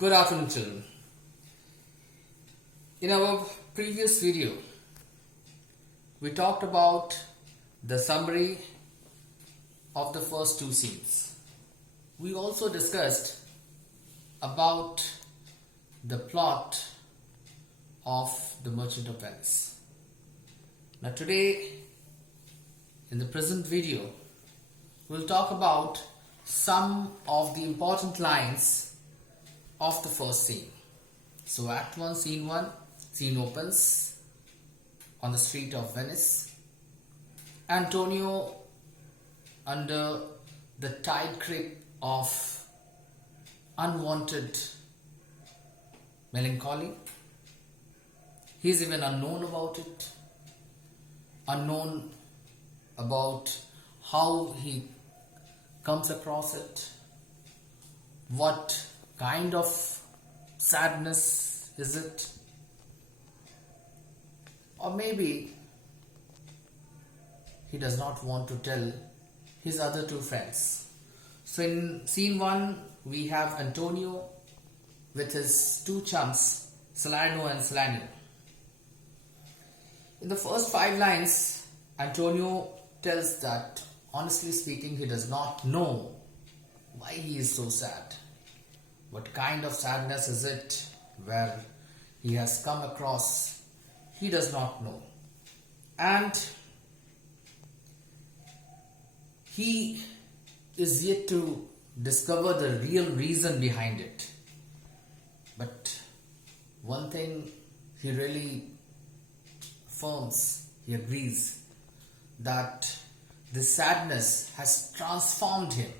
Good afternoon, children. In our previous video, we talked about the summary of the first two scenes. We also discussed about the plot of The Merchant of Venice. Now today, in the present video, we'll talk about some of the important lines of the first scene. So Act 1, Scene 1, scene opens on the street of Venice. Antonio, under the tight grip of unwanted melancholy, he's even unknown about it, unknown about how he comes across it, what kind of sadness is it, or maybe he does not want to tell his other two friends. So in scene 1 we have Antonio with his two chums, Salarino and Salanio. In the first 5 lines, Antonio tells that honestly speaking he does not know why he is so sad. What kind of sadness is it where he has come across? He does not know. And he is yet to discover the real reason behind it. But one thing he really affirms, he agrees that this sadness has transformed him,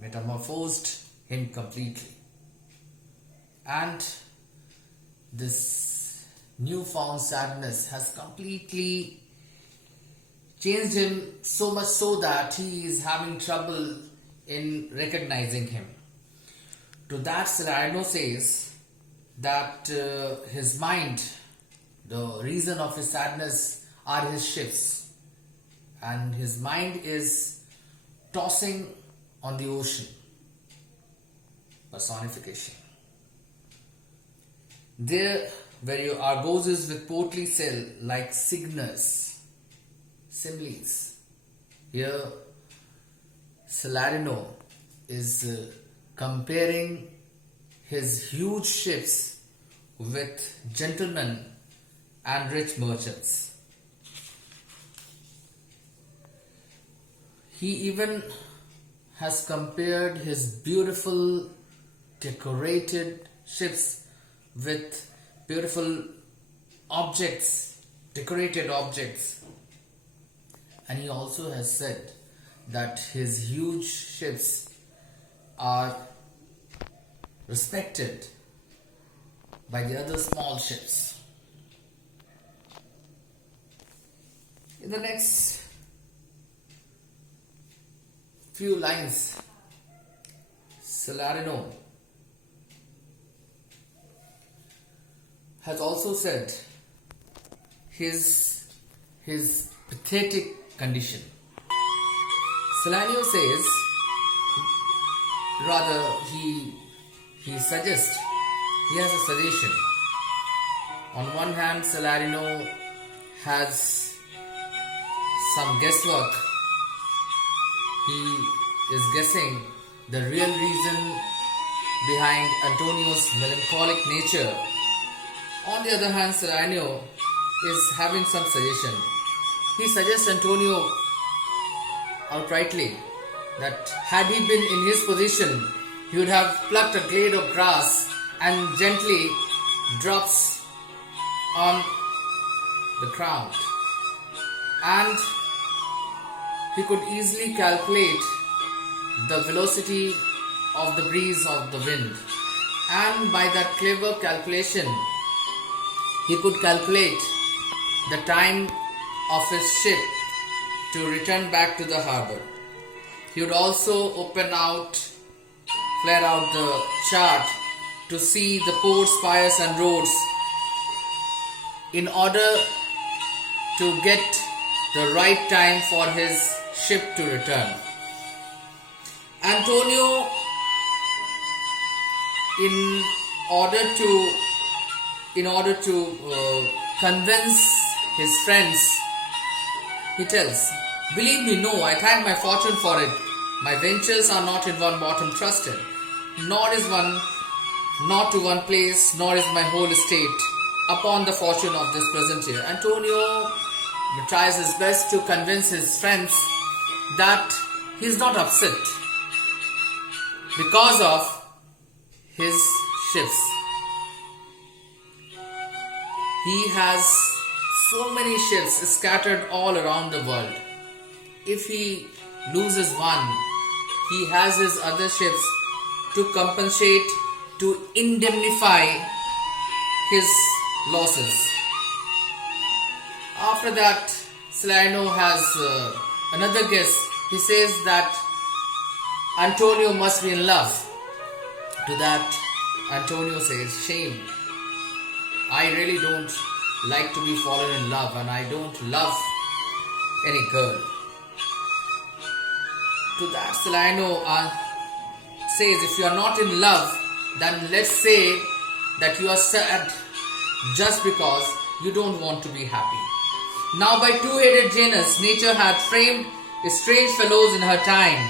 metamorphosed him completely. And this newfound sadness has completely changed him, so much so that he is having trouble in recognizing him. To that, Salarino says that his mind, the reason of his sadness are his ships, and his mind is tossing on the ocean. Personification. There where your Argoses with portly sail like Cygnus, similes. Here Salarino is comparing his huge ships with gentlemen and rich merchants. He even has compared his beautiful decorated ships with beautiful objects, decorated objects. And he also has said that his huge ships are respected by the other small ships. In the next few lines, Salarino has also said his pathetic condition. Salanio says, rather he suggests, he has a suggestion. On one hand, Salarino has some guesswork. He is guessing the real reason behind Antonio's melancholic nature. On the other hand, Salarino is having some suggestion. He suggests Antonio outrightly that had he been in his position, he would have plucked a blade of grass and gently drops on the ground. And he could easily calculate the velocity of the breeze of the wind. And by that clever calculation, he could calculate the time of his ship to return back to the harbor. He would also flare out the chart to see the ports, piers and roads in order to get the right time for his ship to return. Antonio in order to convince his friends, he tells, "Believe me, no, I thank my fortune for it. My ventures are not in one bottom trusted, nor is one not to one place, nor is my whole estate upon the fortune of this present year." Antonio tries his best to convince his friends that he is not upset because of his ships. He has so many ships scattered all around the world. If he loses one, he has his other ships to compensate, to indemnify his losses. After that, Salerno has another guess. He says that Antonio must be in love. To that, Antonio says, "Shame. I really don't like to be fallen in love, and I don't love any girl." To that, Salerno says, "If you are not in love, then let's say that you are sad just because you don't want to be happy." Now by two-headed Janus, nature hath framed strange fellows in her time,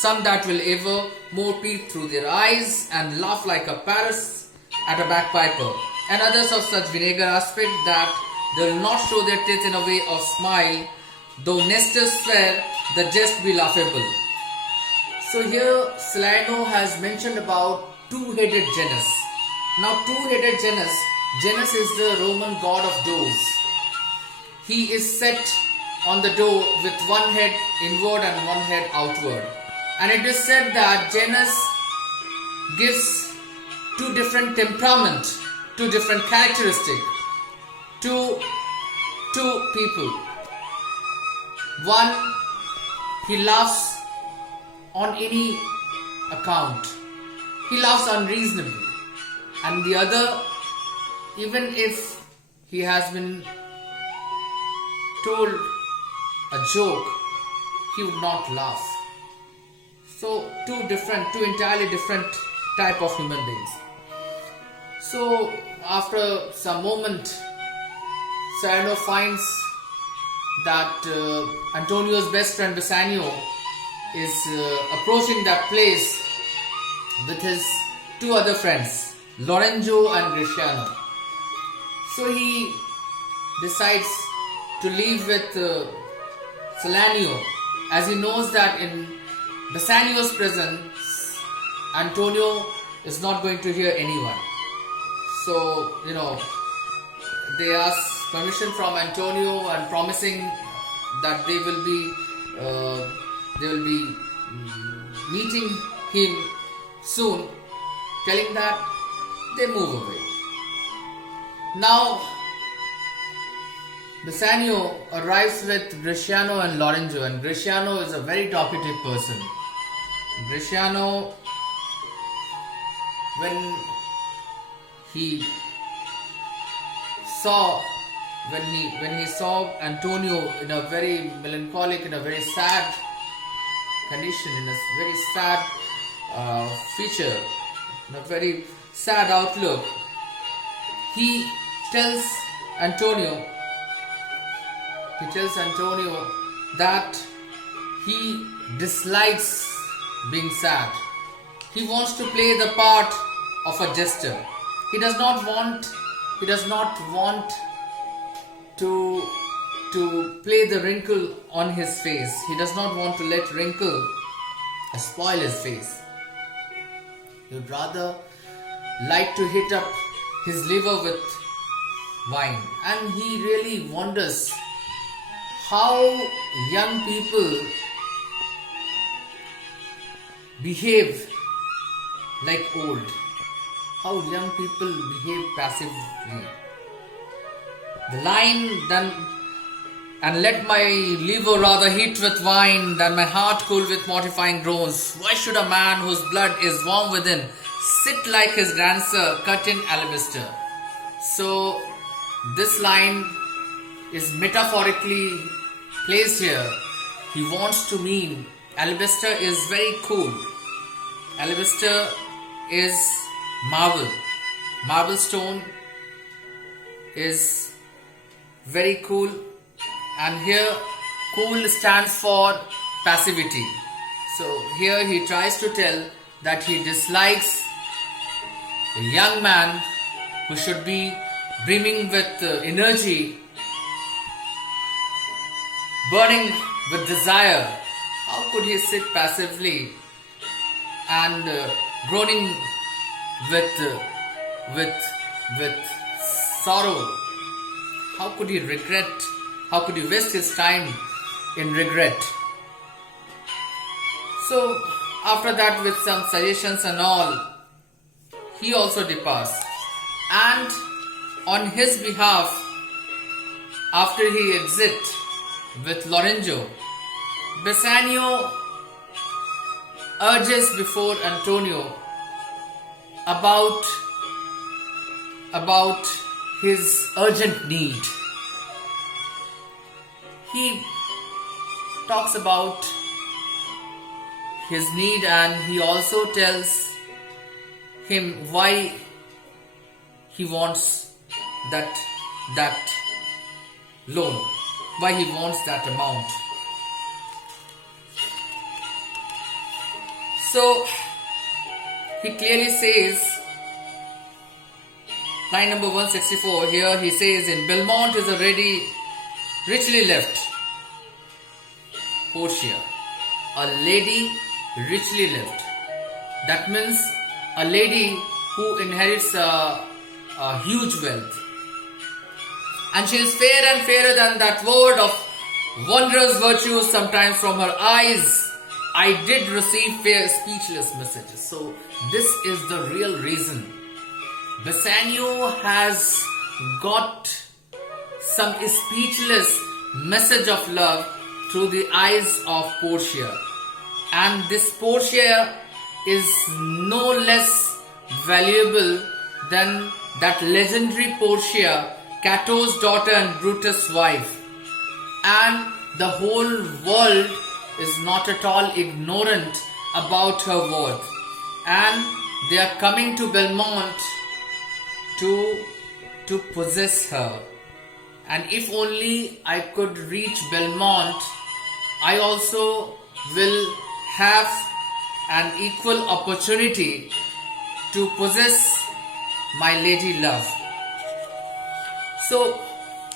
some that will ever more peep through their eyes and laugh like a Paris at a bagpiper, and others of such vinegar aspect that they will not show their teeth in a way of smile, though Nestor swear the jest be laughable. So here Salerno has mentioned about two-headed Janus. Now two-headed Janus is the Roman god of doors. He is set on the door with one head inward and one head outward. And it is said that Janus gives two different temperament, two different characteristic to two people. One, he laughs on any account. He laughs unreasonably. And the other, even if he has been told a joke, he would not laugh. So two entirely different type of human beings. So after some moment, Salerno finds that Antonio's best friend Bassanio is approaching that place with his two other friends, Lorenzo and Greciano. So he decides to leave with Salerno, as he knows that in Bassanio's presence, Antonio is not going to hear anyone. So, they ask permission from Antonio and promising that they will be meeting him soon, telling that they move away. Now, Bassanio arrives with Greciano and Lorenzo, and Greciano is a very talkative person. Greciano, when he saw Antonio in a very melancholic, in a very sad condition, in a very sad feature, in a very sad outlook, he tells Antonio that he dislikes being sad. He wants to play the part of a jester. He does not want to play the wrinkle on his face. He does not want to let wrinkle spoil his face. He would rather like to hit up his liver with wine. And he really wonders how young people behave like old. How young people behave passively. The line, then, and let my liver rather heat with wine than my heart cool with mortifying groans. Why should a man whose blood is warm within sit like his dancer cut in alabaster? So this line is metaphorically placed here. He wants to mean alabaster is very cool. Alabaster is marble. Marble stone is very cool, and here cool stands for passivity. So here he tries to tell that he dislikes a young man who should be brimming with energy, burning with desire. How could he sit passively and groaning with sorrow? How could he regret? How could he waste his time in regret? So after that, with some suggestions and all, he also departs. And on his behalf, after he exits with Lorenzo, Bassanio urges before Antonio about his urgent need. He talks about his need, and he also tells him why he wants that loan, why he wants that amount. So he clearly says, line number 164, here he says, in Belmont is already richly left Portia, a lady richly left. That means a lady who inherits a huge wealth, and she is fair and fairer than that word of wondrous virtues. Sometimes from her eyes I did receive fair speechless messages. So this is the real reason Bassanio has got some speechless message of love through the eyes of Portia. And this Portia is no less valuable than that legendary Portia, Cato's daughter and Brutus' wife. And the whole world is not at all ignorant about her worth. And they are coming to Belmont to possess her. And if only I could reach Belmont, I also will have an equal opportunity to possess my lady love. So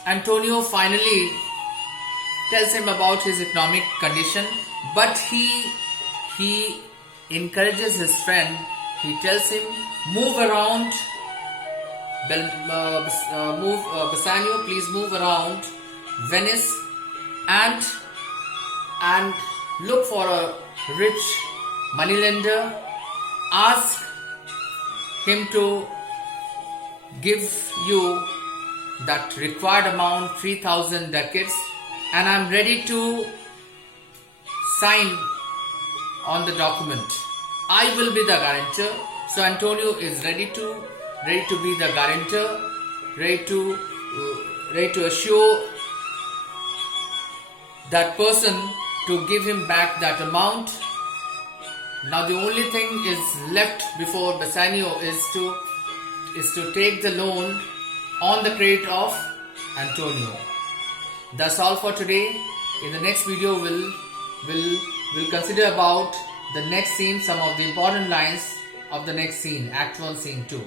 Antonio finally tells him about his economic condition, but he encourages his friend. He tells him, move around, Bassanio, please move around Venice and look for a rich moneylender. Ask him to give you that required amount, 3,000 ducats, and I'm ready to sign on the document. I will be the guarantor. So Antonio is ready to be the guarantor, ready to assure that person to give him back that amount. Now the only thing is left before Bassanio is to take the loan on the credit of Antonio. That's all for today. In the next video, we'll consider about the next scene, some of the important lines of the next scene, Act 1, Scene 2.